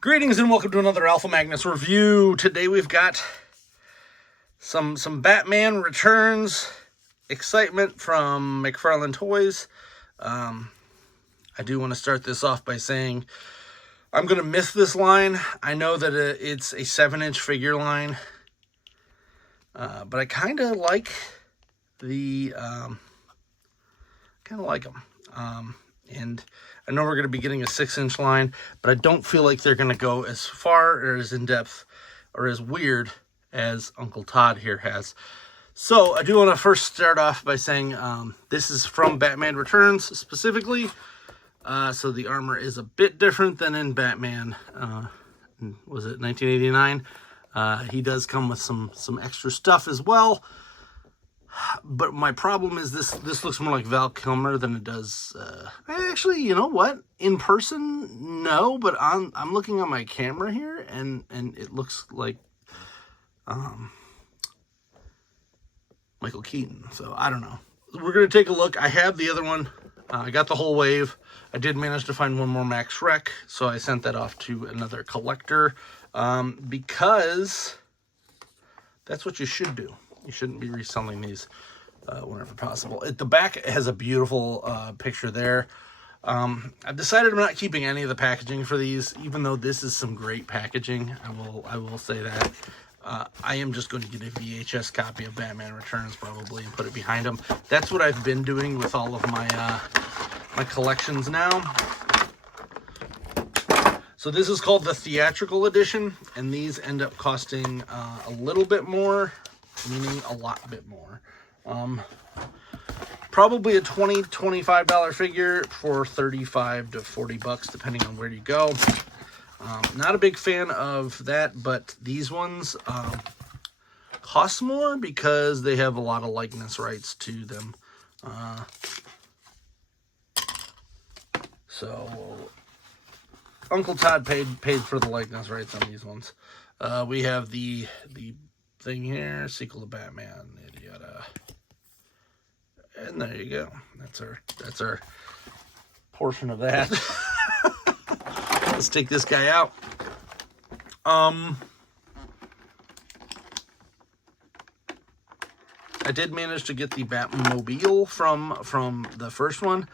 Greetings and welcome to another Alpha Magnus review. Today we've got some Batman Returns excitement from Mcfarlane Toys. I do want to start this off by saying I'm going to miss this line. I know that it's a 7-inch figure line, but I kind of like the them. And I know we're going to be getting a 6-inch line, but I don't feel like they're going to go as far or as in-depth or as weird as Uncle Todd here has. So I do want to first start off by saying this is from Batman Returns specifically. So the armor is a bit different than in Batman, was it 1989? He does come with some extra stuff as well. But my problem is this looks more like Val Kilmer than it does. Actually, you know what? In person, no. But I'm looking on my camera here, and it looks like Michael Keaton. So I don't know. We're gonna take a look. I have the other one. I got the whole wave. I did manage to find one more Max Rec, so I sent that off to another collector because that's what you should do. You shouldn't be reselling these whenever possible. At the back, it has a beautiful picture there. I've decided I'm not keeping any of the packaging for these, even though this is some great packaging. I will say that. I am just going to get a VHS copy of Batman Returns probably and put it behind them. That's what I've been doing with all of my my collections now. So this is called the theatrical edition, and these end up costing a little bit more. Meaning a lot bit more. Probably a $20-25 figure for $35 to $40 depending on where you go. Not a big fan of that, but these ones cost more because they have a lot of likeness rights to them. So Uncle Todd paid for the likeness rights on these ones. We have the thing here, sequel to Batman, yada. And there you go. That's our portion of that. Let's take this guy out. I did manage to get the Batmobile from the first one.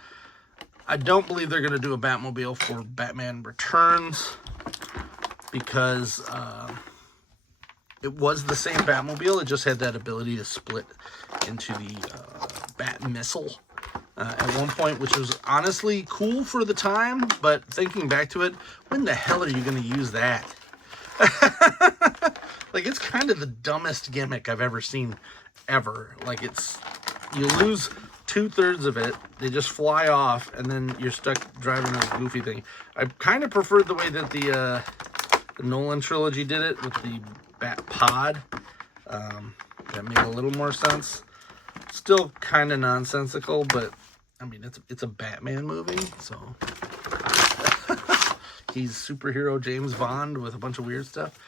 I don't believe they're going to do a Batmobile for Batman Returns because it was the same Batmobile. It just had that ability to split into the Bat Missile at one point, which was honestly cool for the time. But thinking back to it, when the hell are you going to use that? Like, it's kind of the dumbest gimmick I've ever seen, ever. Like, you lose 2/3 of it, they just fly off, and then you're stuck driving this goofy thing. I kind of preferred the way that the Nolan trilogy did it with the Bat Pod. That made a little more sense. Still kind of nonsensical, but I mean it's a Batman movie, so he's superhero James Bond with a bunch of weird stuff.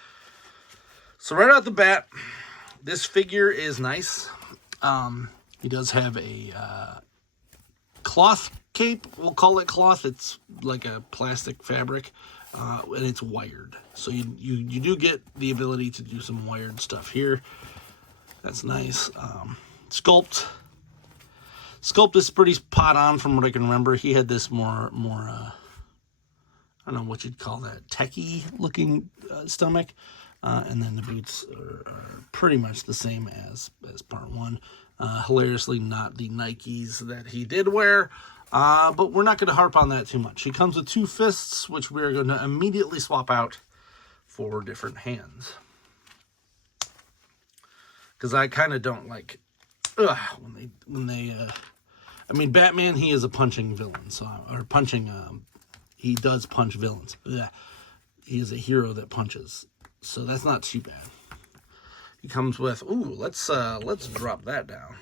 So right out the bat, this figure is nice. He does have a cloth cape. We'll call it cloth. It's like a plastic fabric. And it's wired, so you do get the ability to do some wired stuff here. That's nice. Sculpt is pretty spot on from what I can remember. He had this more I don't know what you'd call that, techie looking stomach, and then the boots are pretty much the same as part one. Hilariously not the Nikes that he did wear. But we're not going to harp on that too much. He comes with 2 fists, which we're going to immediately swap out for different hands. Because I kind of don't like when they I mean, Batman, he is a punching villain, he does punch villains. Ugh. He is a hero that punches, so that's not too bad. He comes with, let's drop that down.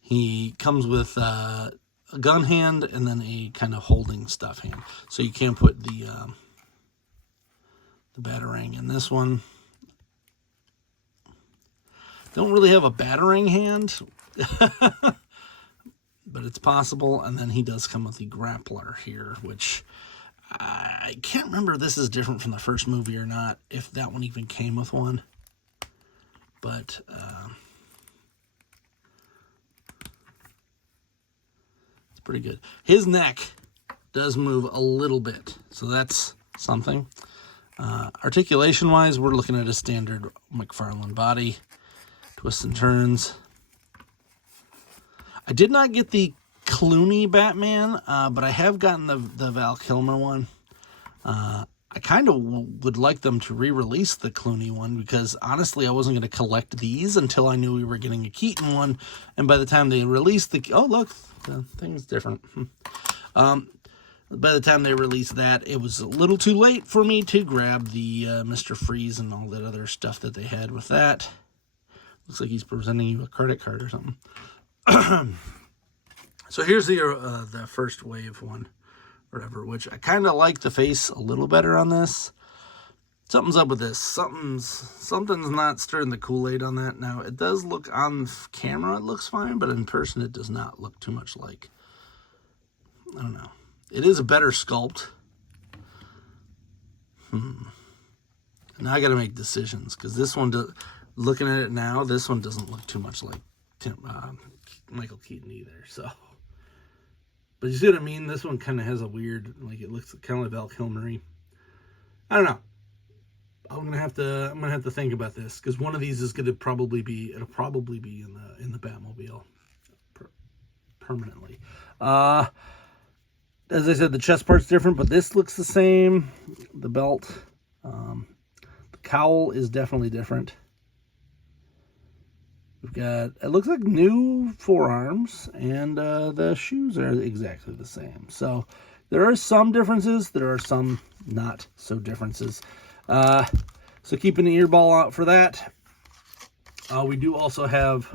He comes with a gun hand and then a kind of holding stuff hand. So you can put the Batarang in this one. Don't really have a Batarang hand, but it's possible. And then he does come with the grappler here, which I can't remember if this is different from the first movie or not, if that one even came with one. But it's pretty good. His neck does move a little bit, so that's something. Articulation-wise, we're looking at a standard Mcfarlane body. Twists and turns. I did not get the Clooney Batman, but I have gotten the Val Kilmer one. I kind of would like them to re-release the Clooney one, because honestly I wasn't going to collect these until I knew we were getting a Keaton one, and by the time they released the... Oh, look, the thing's different. By the time they released that, it was a little too late for me to grab the Mr. Freeze and all that other stuff that they had with that. Looks like he's presenting you a credit card or something. So here's the first wave one, whatever, which I kind of like the face a little better on this. Something's up with this. Something's not stirring the Kool-Aid on that. Now, it does look on camera, it looks fine, but in person it does not look too much like. I don't know. It is a better sculpt. Now I got to make decisions, because this one, looking at it now, this one doesn't look too much like Michael Keaton either. So, but you see what I mean? This one kind of has a weird, like, it looks kind of like Val Kilmer-y. I don't know. I'm gonna have to think about this, because one of these is gonna probably be in the Batmobile permanently. As I said, the chest part's different, but this looks the same. The belt, the cowl is definitely different. We've got, it looks like new forearms, and the shoes are exactly the same. So there are some differences. There are some not so differences. So keeping the earball out for that. We do also have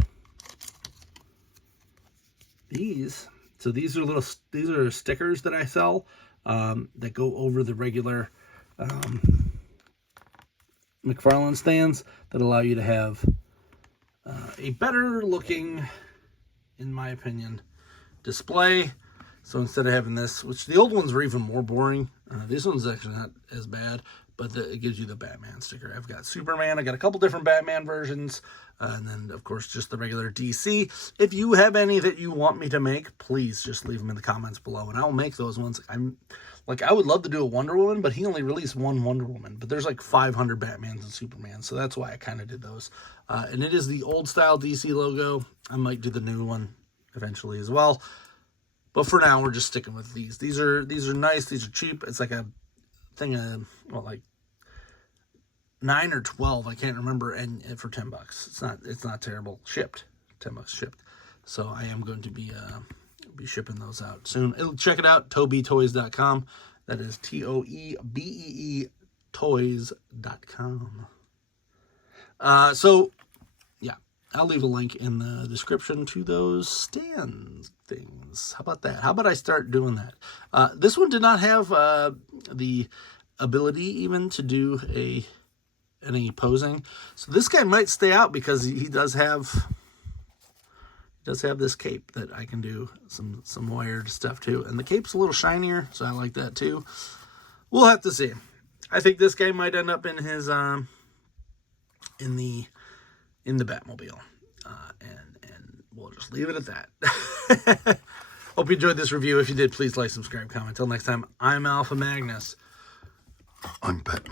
these. So these are stickers that I sell that go over the regular Mcfarlane stands that allow you to have a better looking, in my opinion, display. So instead of having this, which the old ones were even more boring, this one's actually not as bad, but it gives you the Batman sticker. I've got Superman, I got a couple different Batman versions, and then of course just the regular DC. If you have any that you want me to make, please just leave them in the comments below, and I'll make those ones. I would love to do a Wonder Woman, but he only released one Wonder Woman, but there's like 500 Batmans and Superman, so that's why I kind of did those. And it is the old style DC logo. I might do the new one eventually as well, but for now we're just sticking with these. These are nice. These are cheap. It's like a thing of, well, like 9 or 12, I can't remember, and for $10. It's not terrible. Shipped, $10 shipped. So I am going to be shipping those out soon. Check it out, tobeetoys.com. That is TOEBEE toys.com. So yeah, I'll leave a link in the description to those stand things. How about that? How about I start doing that? This one did not have the ability even to do any posing, so this guy might stay out, because he does have this cape that I can do some wired stuff too, and the cape's a little shinier, so I like that too. We'll have to see. I think this guy might end up in his in the Batmobile, and we'll just leave it at that. Hope you enjoyed this review. If you did, please like, subscribe, comment. Until next time, I'm Alpha Magnus. I'm Batman.